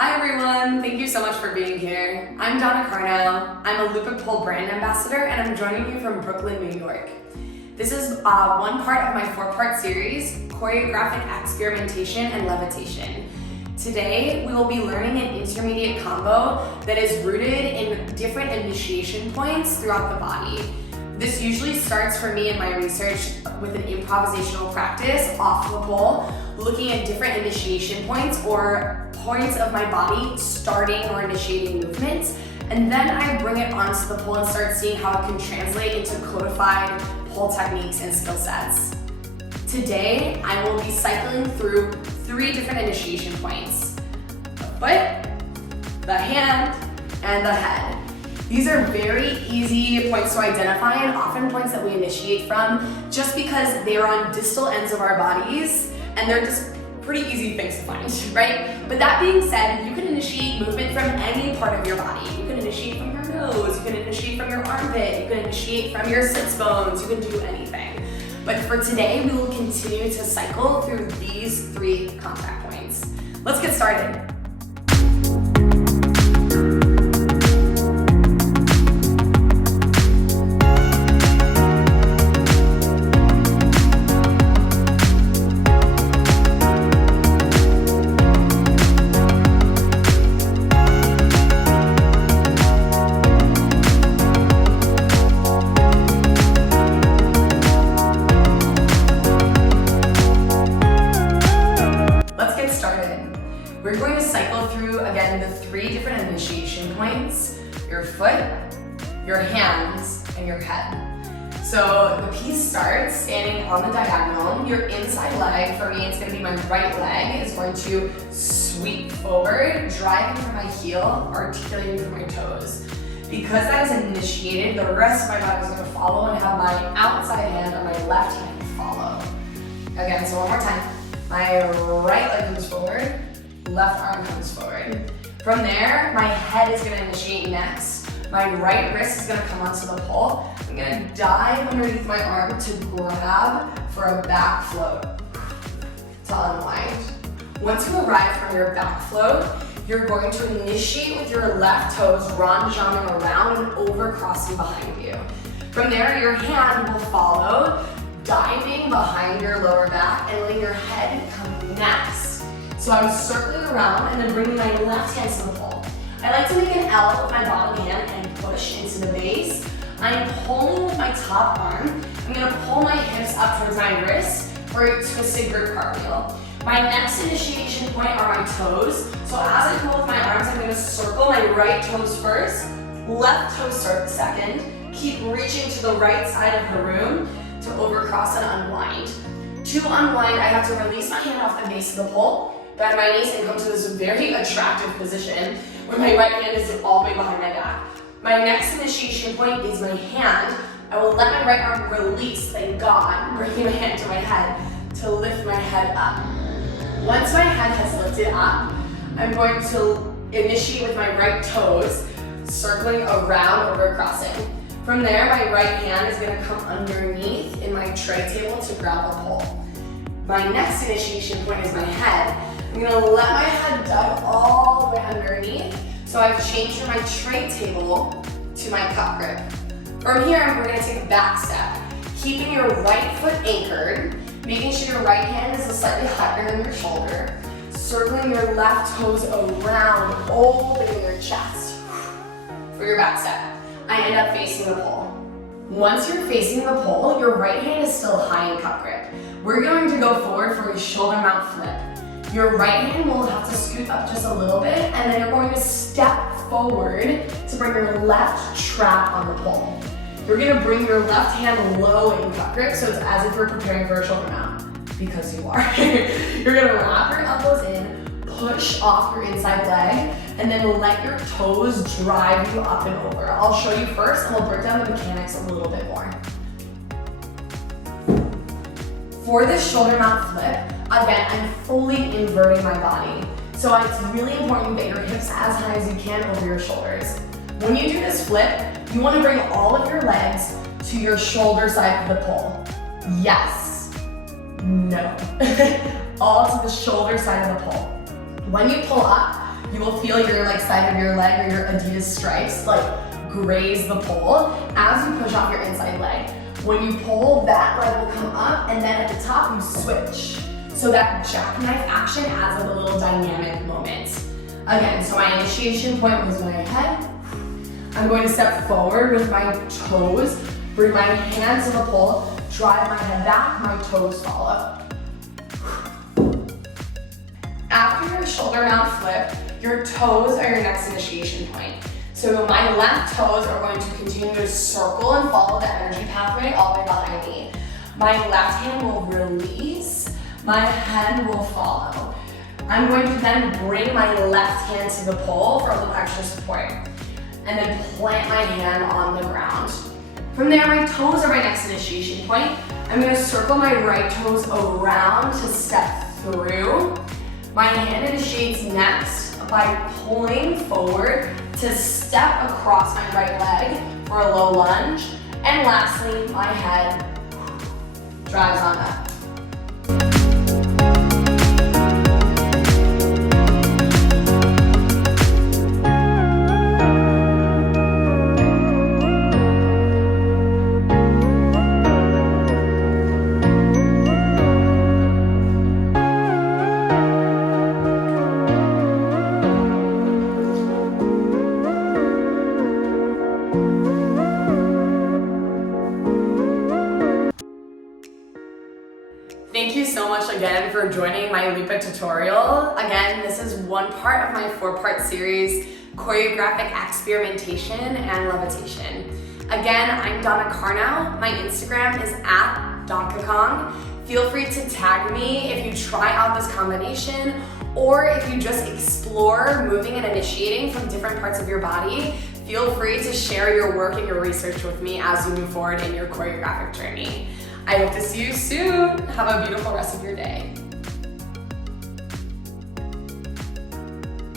Hi everyone, thank you so much for being here. I'm Donna Carnell. I'm a Loop and Pull brand ambassador and I'm joining you from Brooklyn, New York. This is one part of my 4-part series, Choreographic Experimentation and Levitation. Today, we will be learning an intermediate combo that is rooted in different initiation points throughout the body. This usually starts for me in my research with an improvisational practice off the pole, looking at different initiation points or points of my body starting or initiating movements, and then I bring it onto the pole and start seeing how it can translate into codified pole techniques and skill sets. Today, I will be cycling through 3 different initiation points: the foot, the hand, and the head. These are very easy points to identify and often points that we initiate from just because they are on distal ends of our bodies and they're just pretty easy things to find, right? But that being said, you can initiate movement from any part of your body. You can initiate from your nose, you can initiate from your armpit, you can initiate from your sits bones, you can do anything. But for today, we will continue to cycle through these 3 contact points. Let's get started. We're going to cycle through, again, the 3 different initiation points: your foot, your hands, and your head. So the piece starts standing on the diagonal. Your inside leg, for me, it's going to be my right leg, is going to sweep forward, driving from my heel, articulating from my toes. Because that is initiated, the rest of my body is going to follow and have my outside hand on my left hand follow. Again, so one more time. My right leg moves forward, left arm comes forward. From there, my head is gonna initiate next. My right wrist is gonna come onto the pole. I'm gonna dive underneath my arm to grab for a back float to unwind. Once you arrive from your back float, you're going to initiate with your left toes, ronde-jambing around and over crossing behind you. From there, your hand will follow, diving behind your lower back and letting your head come next. So I'm circling around and then bringing my left hand to the pole. I like to make an L with my bottom hand and push into the base. I'm pulling with my top arm. I'm gonna pull my hips up towards my wrist for a twisted grip cartwheel. My next initiation point are my toes. So as I pull with my arms, I'm gonna circle my right toes first, left toe second, keep reaching to the right side of the room to overcross and unwind. To unwind, I have to release my hand off the base of the pole, bend my knees, and come to this very attractive position where my right hand is all the way behind my back. My next initiation point is my hand. I will let my right arm release, thank God, bringing my hand to my head to lift my head up. Once my head has lifted up, I'm going to initiate with my right toes, circling around, overcrossing. From there, my right hand is gonna come underneath in my tray table to grab a pole. My next initiation point is my head. I'm gonna let my head dive all the way underneath. So I've changed from my tray table to my cup grip. From here, we're gonna take a back step, keeping your right foot anchored, making sure your right hand is slightly higher than your shoulder, circling your left toes around, opening your chest for your back step. I end up facing the pole. Once you're facing the pole, your right hand is still high in cup grip. We're going to go forward for a shoulder mount flip. Your right hand will have to scoot up just a little bit, and then you're going to step forward to bring your left trap on the pole. You're gonna bring your left hand low in cup grip, so it's as if you're preparing for a shoulder mount, because you are. You're gonna wrap your elbows in, push off your inside leg, and then let your toes drive you up and over. I'll show you first, and we'll break down the mechanics a little bit more. For this shoulder mount flip, again, I'm fully inverting my body. So it's really important to get your hips as high as you can over your shoulders. When you do this flip, you want to bring all of your legs to your shoulder side of the pole. Yes. No. All to the shoulder side of the pole. When you pull up, you will feel your like side of your leg or your Adidas stripes like graze the pole as you push off your inside leg. When you pull, that leg will come up, and then at the top you switch. So that jackknife action adds like a little dynamic moment. Again, so my initiation point was my head. I'm going to step forward with my toes, bring my hands to the pole, drive my head back, my toes follow. After your shoulder mount flip, your toes are your next initiation point. So my left toes are going to continue to circle and follow the energy pathway all the way behind me. My left hand will release, my head will follow. I'm going to then bring my left hand to the pole for a little extra support, and then plant my hand on the ground. From there, my toes are my next initiation point. I'm gonna circle my right toes around to step through. My hand initiates next by pulling forward to step across my right leg for a low lunge. And lastly, my head drives on up. Thank you so much again for joining my Lupa tutorial. Again, this is one part of my 4-part series, Choreographic Experimentation and Levitation. Again, I'm Donna Carnow. My Instagram is @DonkaKong. Feel free to tag me if you try out this combination, or if you just explore moving and initiating from different parts of your body. Feel free to share your work and your research with me as you move forward in your choreographic journey. I hope to see you soon. Have a beautiful rest of your day.